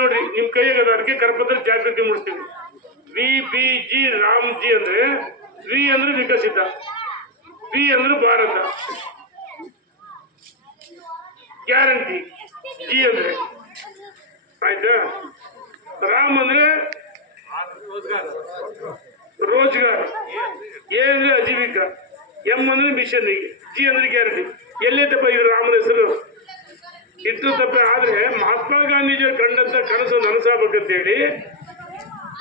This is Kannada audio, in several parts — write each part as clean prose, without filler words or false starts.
ನೋಡ್ರಿ ನಿಮ್ ಕೈಯಾಗ ಅದಕ್ಕೆ ಕರಪತ್ರ ಜಾಗೃತಿ ಮೂಡಿಸ್ತೀವಿ. VBG ರಾಮ್ಜಿ ಅಂದ್ರೆ ವಿ ಅಂದ್ರೆ ವಿಕಸಿತ, ಬಿ ಅಂದ್ರೆ ಭಾರತ, ಗ್ಯಾರಂಟಿ, ಜಿ ಅಂದ್ರೆ ಆಯ್ತಾ. ರಾಮ್ ಅಂದ್ರೆ ರೋಜ್ಗಾರ್, ಎ ಅಂದ್ರೆ ಆಜೀವಿಕಾ, ಎಂ ಅಂದ್ರೆ ಮಿಷನ್, ಜಿ ಅಂದ್ರೆ ಗ್ಯಾರಂಟಿ. ಎಲ್ಲೈತಪ್ಪ ಇದು ರಾಮನ ಹೆಸರು ಇಟ್ಟು ತಪ್ಪ. ಆದ್ರೆ ಮಹಾತ್ಮ ಗಾಂಧೀಜಿಯವರು ಕಂಡಂತ ಕನಸು ನನಸಾಗಬೇಕಂತೇಳಿ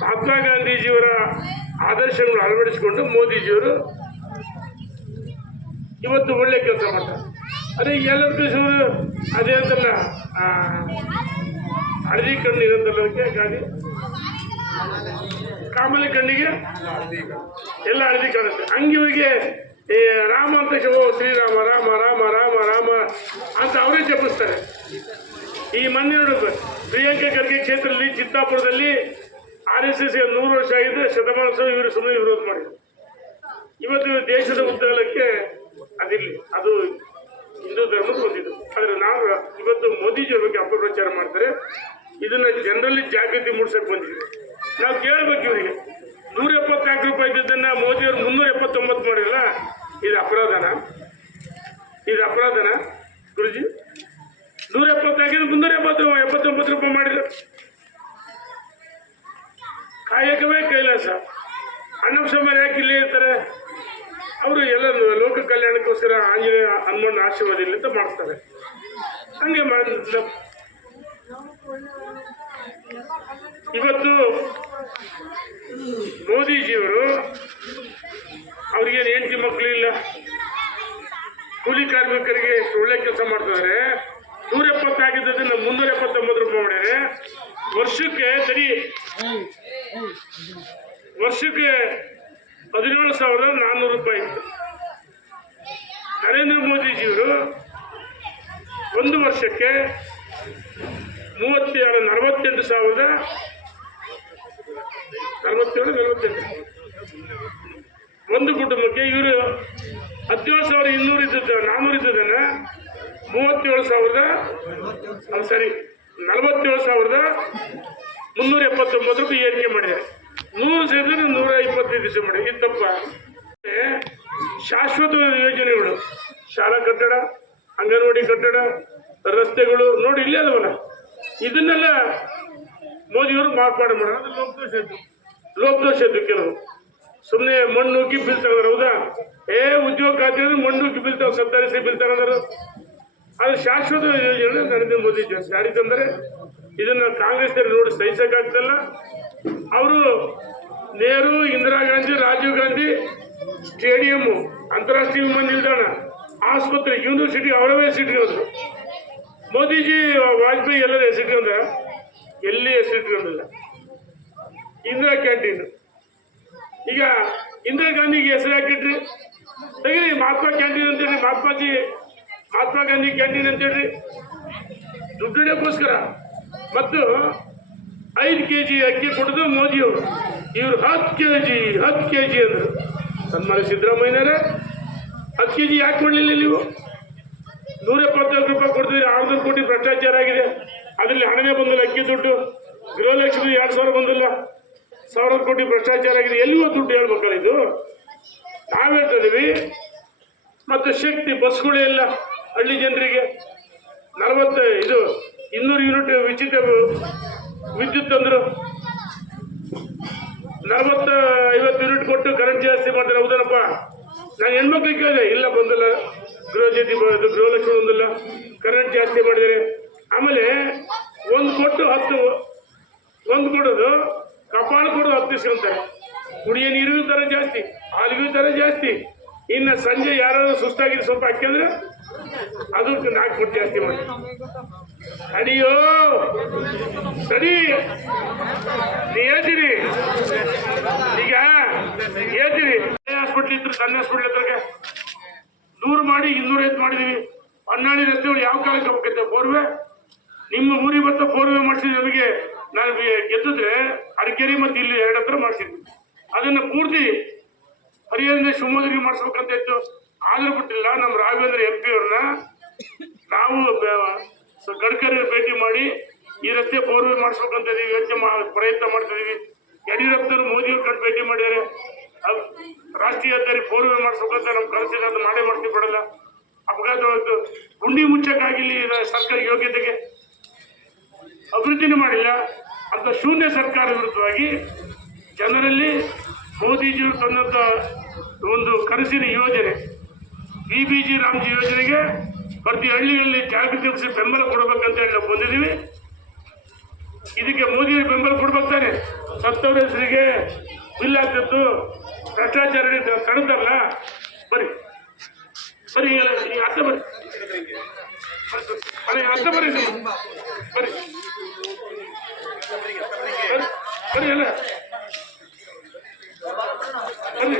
ಮಹಾತ್ಮ ಗಾಂಧೀಜಿಯವರ ಆದರ್ಶಗಳನ್ನು ಅಳವಡಿಸಿಕೊಂಡು ಮೋದಿಜಿಯವರು ಇವತ್ತು ಒಳ್ಳೆ ಕೆಲಸ ಮಾಡ್ತಾರೆ. ಅದೇ ಎಲ್ಲರೂ ಅದೇ ಅಂತಲ್ಲ, ಹಳದಿ ಕಣ್ಣು ಇರಂತಲ್ಲ ಗಾಡಿ, ಕಾಮಲೆ ಕಣ್ಣಿಗೆ ಎಲ್ಲ ಹಳದಿ ಕಾಣುತ್ತೆ. ಹಂಗೆ ಇವರಿಗೆ ರಾಮ ಅಂತ ಓ ಶ್ರೀರಾಮ ರಾಮ ರಾಮ ರಾಮ ರಾಮ ಅಂತ ಅವರೇ ಜಪಿಸ್ತಾರೆ. ಈ ಮೊನ್ನೆ ಪ್ರಿಯಾಂಕಾ ಖರ್ಗೆ ಕ್ಷೇತ್ರದಲ್ಲಿ ಚಿತ್ತಾಪುರದಲ್ಲಿ RSS 100 ವರ್ಷ ಆಗಿದೆ, ಶತಮಾನೋತ್ಸವ ಇವರು ಸುಮ್ಮನೆ ವಿರೋಧ ಮಾಡಿದ್ರು. ಇವತ್ತು ದೇಶದ ಉದ್ದಾಲಕ್ಕೆ ಅದಿರಲಿ, ಅದು ಹಿಂದೂ ಧರ್ಮಕ್ಕೆ ಬಂದಿದ್ದು. ಆದರೆ ನಾವು ಇವತ್ತು ಮೋದಿಜಿಯವ್ರ ಬಗ್ಗೆ ಅಪಪ್ರಚಾರ ಮಾಡ್ತಾರೆ. ಇದನ್ನ ಜನರಲ್ಲಿ ಜಾಗೃತಿ ಮೂಡಿಸಕ್ಕೆ ಬಂದಿದ್ದೀವಿ. ನಾವು ಕೇಳಬೇಕು ಇವರಿಗೆ, 174 ರೂಪಾಯಿ ಇದ್ದದನ್ನ ಮೋದಿಯವರು 379 ಮಾಡಿರಲ್ಲ, ಇದು ಅಪರಾಧನ? ಇದು ಅಪರಾಧನ ಗುರುಜಿ? 170 379 ರೂಪಾಯಿ ಮಾಡಿದ್ರು. ಕಾಯಕವೇ ಕೈಲಾಸ. ಅಣ್ಣಪ್ಪ ಮೇಲೆ ಯಾಕೆ ಇಲ್ಲೇ ಇರ್ತಾರೆ? ಅವರು ಎಲ್ಲ ಲೋಕ ಕಲ್ಯಾಣಕ್ಕೋಸ್ಕರ ಆಂಜನೇಯ ಹನುಮನ ಆಶೀರ್ವಾದ ಇಲ್ಲ ಅಂತ ಮಾಡಿಸ್ತಾರೆ. ಹಂಗೆ ಮಾಡಿದ ಇವತ್ತು ಮೋದಿಜಿಯವರು ಅವ್ರಿಗೇನು ಹೆಂಡತಿ ಮಕ್ಕಳು ಇಲ್ಲ, ಕೂಲಿ ಕಾರ್ಮಿಕರಿಗೆ ಒಳ್ಳೆ ಕೆಲಸ ಮಾಡ್ತಿದ್ದಾರೆ. 170 ಆಗಿದ್ದದನ್ನ 379 ರೂಪಾಯಿ ಮಾಡಿದರೆ ವರ್ಷಕ್ಕೆ 17,400 ರೂಪಾಯಿ ಇತ್ತು. ನರೇಂದ್ರ ಮೋದಿಜಿಯವರು ಒಂದು ವರ್ಷಕ್ಕೆ 47,48 ಒಂದು ಕುಟುಂಬಕ್ಕೆ ಇವರು 17,200 ಇದ್ದದ್ದು 400 ಇದ್ದದನ್ನ 47,379 ರೂಪಾಯಿ ಏರಿಕೆ ಮಾಡಿದ್ದಾರೆ. 100 ಸೇರಿದ್ರೆ 125 ದಿವಸ ಮಾಡಿ. ಇದು ತಪ್ಪ. ಶಾಶ್ವತ ಯೋಜನೆಗಳು, ಶಾಲಾ ಕಟ್ಟಡ, ಅಂಗನವಾಡಿ ಕಟ್ಟಡ, ರಸ್ತೆಗಳು ನೋಡಿ ಇಲ್ಲೇ ಅದವಲ್ಲ, ಇದನ್ನೆಲ್ಲ ಮೋದಿಯವರು ಮಾರ್ಪಾಡು ಮಾಡೋದು. ಅದು ಲೋಕದೋಷ ಇದ್ದು ಕೆಲವು ಸುಮ್ಮನೆ ಮಣ್ಣು ಉಕ್ಕಿ ಬಿಲ್ ತಗೊಂಡ್ರು. ಹೌದಾ? ಉದ್ಯೋಗ ಖಾತೆ ಮಣ್ಣು ಉಕ್ಕಿ ಬಿಲ್ ತಗೊಂಡು ಸತ್ತರಿಸಿ ಬಿಲ್ ತಗೊಂಡ್ರು. ಅದು ಶಾಶ್ವತ ಯೋಜನೆ ನರೇಂದ್ರ ಮೋದಿ ಜಾರಿತಂದರೆ ಇದನ್ನ ಕಾಂಗ್ರೆಸ್ನವರು ನೋಡಿ ಸಹಿಸಕ್ಕಾಗ್ತಲ್ಲ. ಅವರು ನೆಹರು, ಇಂದಿರಾ ಗಾಂಧಿ, ರಾಜೀವ್ ಗಾಂಧಿ ಸ್ಟೇಡಿಯಂ, ಅಂತಾರಾಷ್ಟ್ರೀಯ ವಿಮಾನ ನಿಲ್ದಾಣ, ಆಸ್ಪತ್ರೆ, ಯೂನಿವರ್ಸಿಟಿ ಅವರವೇ ಹೆಸರಿಟ್ಟಿ ಹೋದ್ರು. ಮೋದಿಜಿ ವಾಜಪೇಯಿ ಎಲ್ಲರ ಹೆಸರಿಟ್ಕೊಂಡ? ಎಲ್ಲಿ ಹೆಸರಿಟ್ಕೊಂಡಿಲ್ಲ. ಇಂದಿರಾ ಕ್ಯಾಂಟೀನ್, ಈಗ ಇಂದಿರಾ ಗಾಂಧಿಗೆ ಹೆಸರು ಹಾಕಿಟ್ರಿ, ತೆಗೀರಿ ಮಹಾತ್ಮ ಕ್ಯಾಂಟೀನ್ ಅಂತೇಳಿ, ಮಹಾತ್ಮ ಗಾಂಧಿ ಕ್ಯಾಂಟೀನ್ ಅಂತೇಳ್ರಿ. ದುಡ್ಡಿಡೋಕ್ಕೋಸ್ಕರ. ಮತ್ತು 5 kg ಅಕ್ಕಿ ಕೊಡೋದು ಮೋದಿಯವರು. ಇವರು 10 kg ಅಂದರು. ಸನ್ಮಾನ್ಯ ಸಿದ್ದರಾಮಯ್ಯನವರೇ 10 kg ಯಾಕೆ ಕೊಡಲಿಲ್ಲ ನೀವು? 174 ರೂಪಾಯಿ ಕೊಡ್ತಿದ್ರೆ 600 ಕೋಟಿ ಭ್ರಷ್ಟಾಚಾರ ಆಗಿದೆ. ಅದರಲ್ಲಿ ಹಣನೇ ಬಂದಿಲ್ಲ. ಅಕ್ಕಿ ದುಡ್ಡು, ಗೃಹಲಕ್ಷ್ಮಿ 2,000 ಬಂದಿಲ್ಲ, 1,000 ಕೋಟಿ ಭ್ರಷ್ಟಾಚಾರ ಆಗಿದೆ. ಎಲ್ಲಿಯೋ ದುಡ್ಡು ಹೇಳ್ಬೇಕಲ್ಲ ಇದು? ನಾವು ಹೇಳ್ತಾ ಇದೀವಿ. ಮತ್ತು ಶಕ್ತಿ ಬಸ್ಗಳೇ ಇಲ್ಲ ಹಳ್ಳಿ ಜನರಿಗೆ. 200 ಯೂನಿಟ್ ಉಚಿತ ವಿದ್ಯುತ್ ಅಂದರು. 50 ಯೂನಿಟ್ ಕೊಟ್ಟು ಕರೆಂಟ್ ಜಾಸ್ತಿ ಮಾಡ್ತಾರೆ. ಹೌದನಪ್ಪ? ನಾನು ಹೆಣ್ಮಕ್ಳಿಗೆ ಕೇಳಿದೆ, ಇಲ್ಲ ಬಂದಿಲ್ಲ. ಗೃಹಲಕ್ಷ್ಮಿ ಬಂದಿಲ್ಲ, ಕರೆಂಟ್ ಜಾಸ್ತಿ ಮಾಡಿದ್ದಾರೆ. ಆಮೇಲೆ ಒಂದು ಕೊಡೋದು ಕಪಾಳ ಕೊಡೋದು 10 ಇಸ್ಕೊಂತಾರೆ. ಕುಡಿಯೋ ನೀರಿಗೂ ಥರ ಜಾಸ್ತಿ, ಹಾಲಿಗೂ ಥರ ಜಾಸ್ತಿ. ಇನ್ನು ಸಂಜೆ ಯಾರಾದ್ರೂ ಸುಸ್ತಾಗಿದ್ದು ಸ್ವಲ್ಪ ಹಾಕಿದ್ರೆ ಅದಕ್ಕೆ 4 ಕೊಟ್ಟು ಜಾಸ್ತಿ ಮಾಡಿ. ಅಡಿಯೋ ಸರಿ ನೀ ಹೇಳ್ತೀರಿ. ಈಗ ಹೇಳ್ತೀರಿ ಹಾಸ್ಪಿಟ್ಲ್ ಇದ್ರು, ಸಣ್ಣ ಹಾಸ್ಪಿಟ್ಲ್ ಹತ್ರಕ್ಕೆ ದೂರ ಮಾಡಿ 205 ಮಾಡಿದೀವಿ. ಹೊನ್ನಾಳಿ ರಸ್ತೆಗಳು ಯಾವ ಕಾಲಕ್ಕೆ ಹೋಗ್ತೈತೆ? ಬೋರ್ವೆ ನಿಮ್ಮ ಊರಿಗೆ ಮತ್ತೆ ಬೋರ್ವೆ ಮಾಡಿಸಿದ್ವಿ. ನಮಗೆ ನಾನು ಗೆದ್ದಿದ್ರೆ ಅರಕೆರೆ ಮತ್ತು ಇಲ್ಲಿ 2 ಹತ್ರ ಮಾಡಿಸಿದ್ವಿ. ಅದನ್ನು ಪೂರ್ತಿ ಹರಿಹರದಿಂದ ಶಿವಮೊಗ್ಗರಿಗೆ ಮಾಡಿಸ್ಬೇಕಂತ ಇತ್ತು. ಆದ್ರೂ ಬಿಟ್ಟಿಲ್ಲ. ನಮ್ಮ ರಾಘವೇಂದ್ರ MP ಅವ್ರನ್ನ ನಾವು ಗಡ್ಕರಿ ಭೇಟಿ ಮಾಡಿ ಈ ರಸ್ತೆ ಬೋರ್ವೆಲ್ ಮಾಡಿಸ್ಬೇಕಂತ ಇದೀವಿ, ಪ್ರಯತ್ನ ಮಾಡ್ತಾ ಇದೀವಿ. ಯಡಿಯೂರಪ್ಪನವರು ಮೋದಿಯವ್ರ ಕಂಡು ಭೇಟಿ ಮಾಡಿದ್ದಾರೆ. ರಾಷ್ಟ್ರೀಯ ಹೆದ್ದಾರಿ ಬೋರ್ವೆಲ್ ಮಾಡಿಸ್ಬೇಕಂತ ನಮ್ಮ ಕನಸಿನ ಅದು ಮಾಡೇ ಮಾಡ್ತೀವಿ ಬಿಡಲ್ಲ. ಅಪಘಾತ ಗುಂಡಿ ಮುಚ್ಚಕ್ಕಾಗಿಲ್ಲ ಸರ್ಕಾರ ಯೋಗ್ಯತೆಗೆ ಅಭಿವೃದ್ಧಿನೂ ಮಾಡಿಲ್ಲ ಅಂತ ಶೂನ್ಯ ಸರ್ಕಾರ ವಿರುದ್ಧವಾಗಿ ಜನರಲ್ಲಿ ಮೋದಿಜಿಯವರು ತಂದಂಥ ಒಂದು ಕನಸಿನ ಯೋಜನೆ BBG ರಾಮ್ಜಿ ಯೋಜನೆಗೆ ಪ್ರತಿ ಹಳ್ಳಿಗಳಲ್ಲಿ ಜಾಗೃತಿ ಮೂಡಿಸಿ ಬೆಂಬಲ ಕೊಡಬೇಕಂತ ಹೇಳಿ ನಾವು ಬಂದಿದ್ದೀವಿ. ಇದಕ್ಕೆ ಮೋದಿಯವರು ಬೆಂಬಲ ಕೊಡ್ಬೇಕು ತಾನೆ. ಸತ್ತವರ ಹೆಸರಿಗೆ ಬಿಲ್ ಆಗ್ತಿತ್ತು, ಭ್ರಷ್ಟಾಚಾರ ತಡೆದಲ್ಲ. ಬರೀ ಬರೀ ಅರ್ಥ ಬರ್ರಿ ಅರ್ಥ ಬರ್ರಿ ಬರ್ರಿ ಬರ್ರಿ ಎಲ್ಲ ಬರ್ರಿ